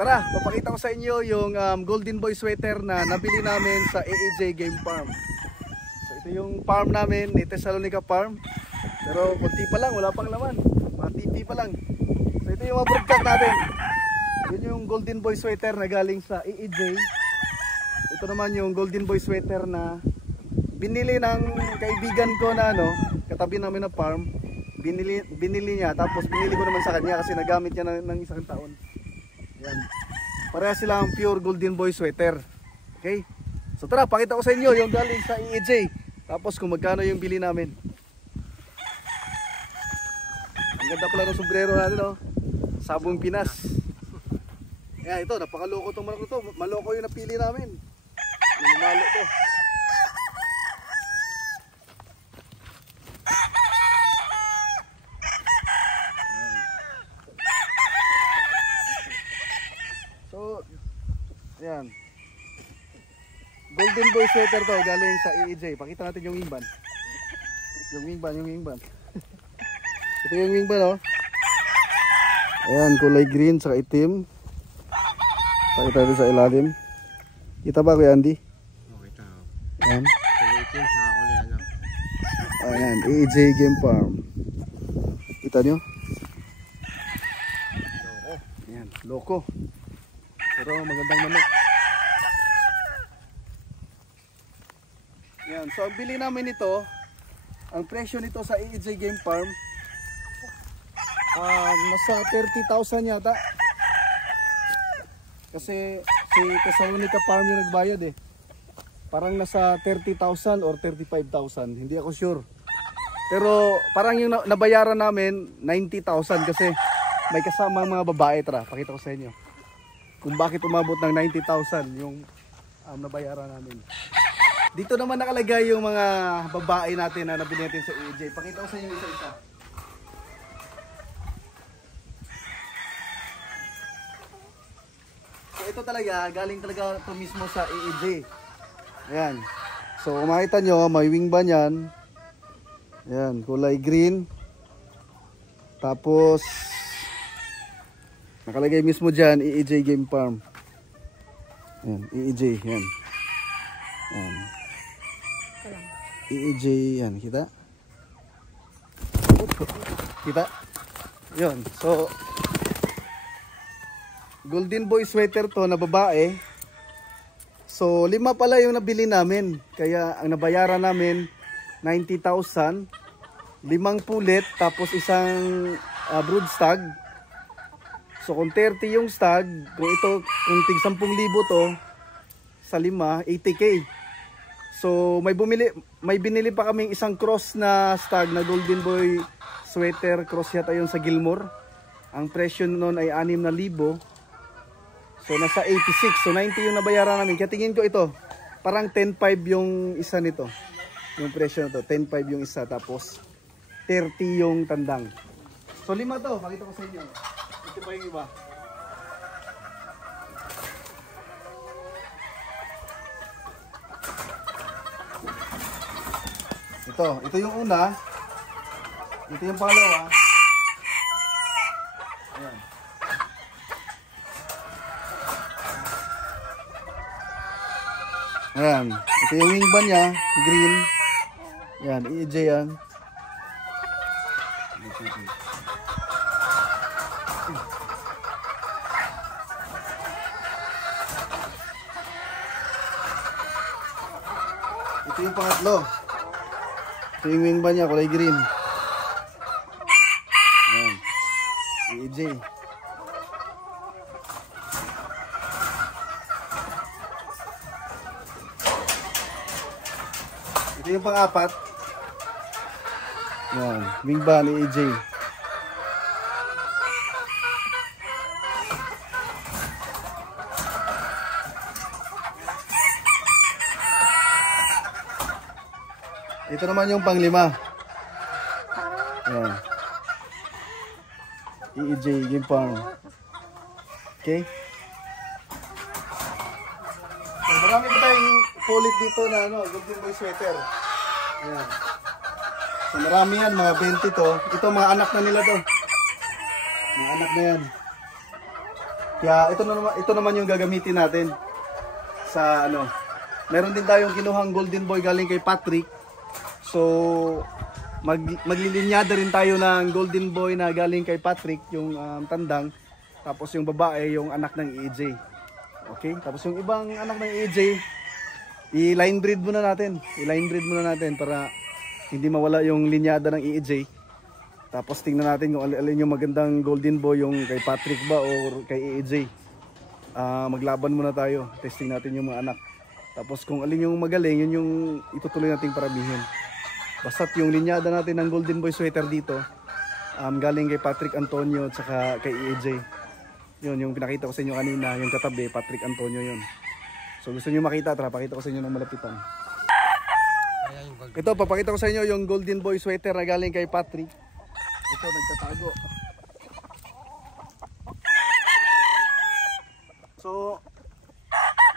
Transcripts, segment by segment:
Tara, papakita ko sa inyo yung Golden Boy sweater na nabili namin sa AEJ Game Farm. So ito yung farm namin, ni Thessalonica Farm. Pero konti pa lang, wala pang laman. Mga tipi pa lang. So ito yung mga broadcast natin. Yun yung Golden Boy sweater na galing sa AEJ. Ito naman yung Golden Boy sweater na binili ng kaibigan ko na katabi namin na farm. Binili niya, tapos binili ko naman sa kanya kasi nagamit niya ng isang taon. Yan. Pareha silang pure Golden Boy sweater. Okay? So tara, pakita ko sa inyo yung galing sa AEJ. Tapos kung magkano yung bili namin. Ang ganda pala ng sombrero natin, Sabong Pinas. Yan, ito, napakaloko itong maloko to. Maloko yung napili namin. Namalo to. So, ayan. Golden Boy sweater to, galing sa AEJ. Pakita natin yung wingban. Yung wingban. Ito yung wingban, Ayan, kulay green sa itim. Pakita natin sa ilalim. Kita ba, Kuya Andy? Kita. Ayan. Kulay itim sa kulay Ayan, AEJ Game Farm. Kita nyo? Loko. Ayan, loko. Pero magandang manok. Ayan, so ang bili namin ito, ang presyo nito sa AEJ Game Farm, nasa 30,000 yata. Kasi si Thessalonica Farm yung nagbayad Parang nasa 30,000 or 35,000, hindi ako sure. Pero parang yung nabayaran namin 90,000 kasi may kasama mga babae. Tara, pakita ko sa inyo kung bakit umabot ng 90,000 yung nabayaran namin. Dito naman nakalagay yung mga babae natin na nabili natin sa AEJ. Pakita ko sa inyo isa-isa. So ito talaga, galing talaga ito mismo sa AEJ. Ayan. So kung makita nyo, may wingban yan. Ayan, kulay green. Tapos nakalagay mismo dyan, AEJ Game Farm. Ayan, AEJ, yan. Ayan. AEJ, yan, kita? Kita? Yun, so Golden Boy sweater to na babae. So 5 pala yung nabili namin. Kaya ang nabayaran namin 90,000. 5 pulit, tapos isang brood stag. So kung 30 yung stag, kung tig 10,000 to sa 5, 80k. So may binili pa kaming isang cross na stag na Golden Boy sweater, cross yata yun sa Gilmore. Ang presyo noon ay 6,000. So nasa 86, so 90 yung nabayaran namin. Kaya tingin ko ito, parang 10,500 yung isa nito. Yung presyo na to, 10,500 yung isa, tapos 30 yung tandang. So 5 to, pakita ko sa inyo. Ito pa yung iba. Ito yung una. Ito yung pangalawa. Ayan. Ayan. Ito yung wingban niya, green. Ayan, AEJ yan. Ito yung pangatlo. Ito yung wingban niya, kulay green. Ayan. AEJ. Ito yung pang-apat. Ayan. Wingban ni AEJ. Ito naman yung pang-5. Ayan. AEJ Game Farm. Okay. So, marami pa tayong pulit dito na Golden Boy sweater. Ayan. So marami yan, mga 20 to. Ito mga anak na nila to. Mga anak na yan. Kaya ito naman yung gagamitin natin sa ano. Meron din tayong kinuhang golden boy galing kay Patrick. So maglilinyada rin tayo ng golden boy na galing kay Patrick, yung tandang. Tapos yung babae, yung anak ng EJ. Okay? Tapos yung ibang anak ng EJ, i-line breed muna natin. I-line breed muna natin para hindi mawala yung linyada ng EJ. Tapos tingnan natin kung alin yung magandang golden boy, yung kay Patrick ba o kay EJ. Maglaban muna tayo. Testing natin yung mga anak. Tapos kung alin yung magaling, yun yung itutuloy nating paramihin. Basta't yung linyada natin ng golden boy sweater dito, galing kay Patrick Antonio at saka kay EJ. Yun yung pinakita ko sa inyo kanina, yung katabi, Patrick Antonio yun. So gusto nyo makita, tara, pakita ko sa inyo ng malapitan. Ito, papakita ko sa inyo yung golden boy sweater na galing kay Patrick. Ito, nagtatago. So,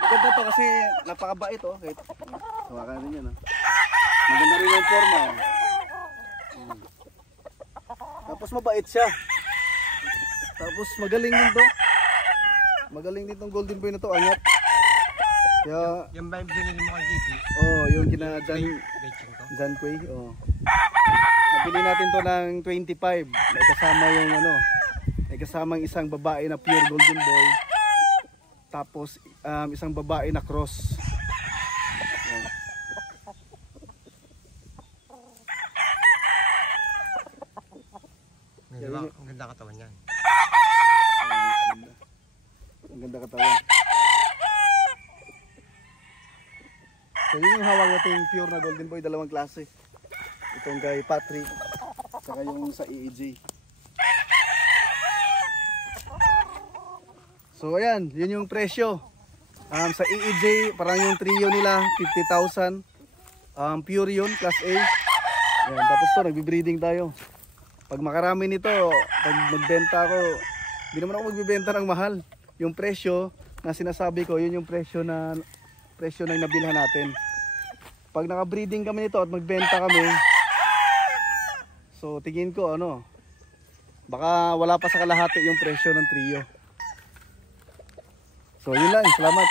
maganda to kasi napakabait oh. Kahit, hawakan rin yan oh. Maganda rin yung forma oh. Tapos mabait siya. Tapos magaling din to. Magaling din tong golden boy na to, angat. Kaya, Yung ba yung binili mo kay Gigi? oh, yung kina John Quay, oh. Nabili natin to ng 25. May kasama yung ano, may kasamang isang babae na pure golden boy. Tapos isang babae na cross. Ayan. Diba? Ang ganda katawan yan. Ang ganda katawan. So yun yung hawak natin pure na golden boy, dalawang klase. Itong kay Patrick, saka yung sa EEG. So ayan, yun yung presyo. Sa EEJ, parang yung trio nila, 50,000. Pure yun, class A. Ayan, tapos to, nagbe-breeding tayo. Pag makarami nito, pag magbenta ako, hindi naman ako magbibenta ng mahal. Yung presyo na sinasabi ko, yun yung presyo na nabilhan natin. Pag naka-breeding kami nito at magbenta kami, so tingin ko ano, baka wala pa sa kalahati yung presyo ng trio. So yun lang, salamat.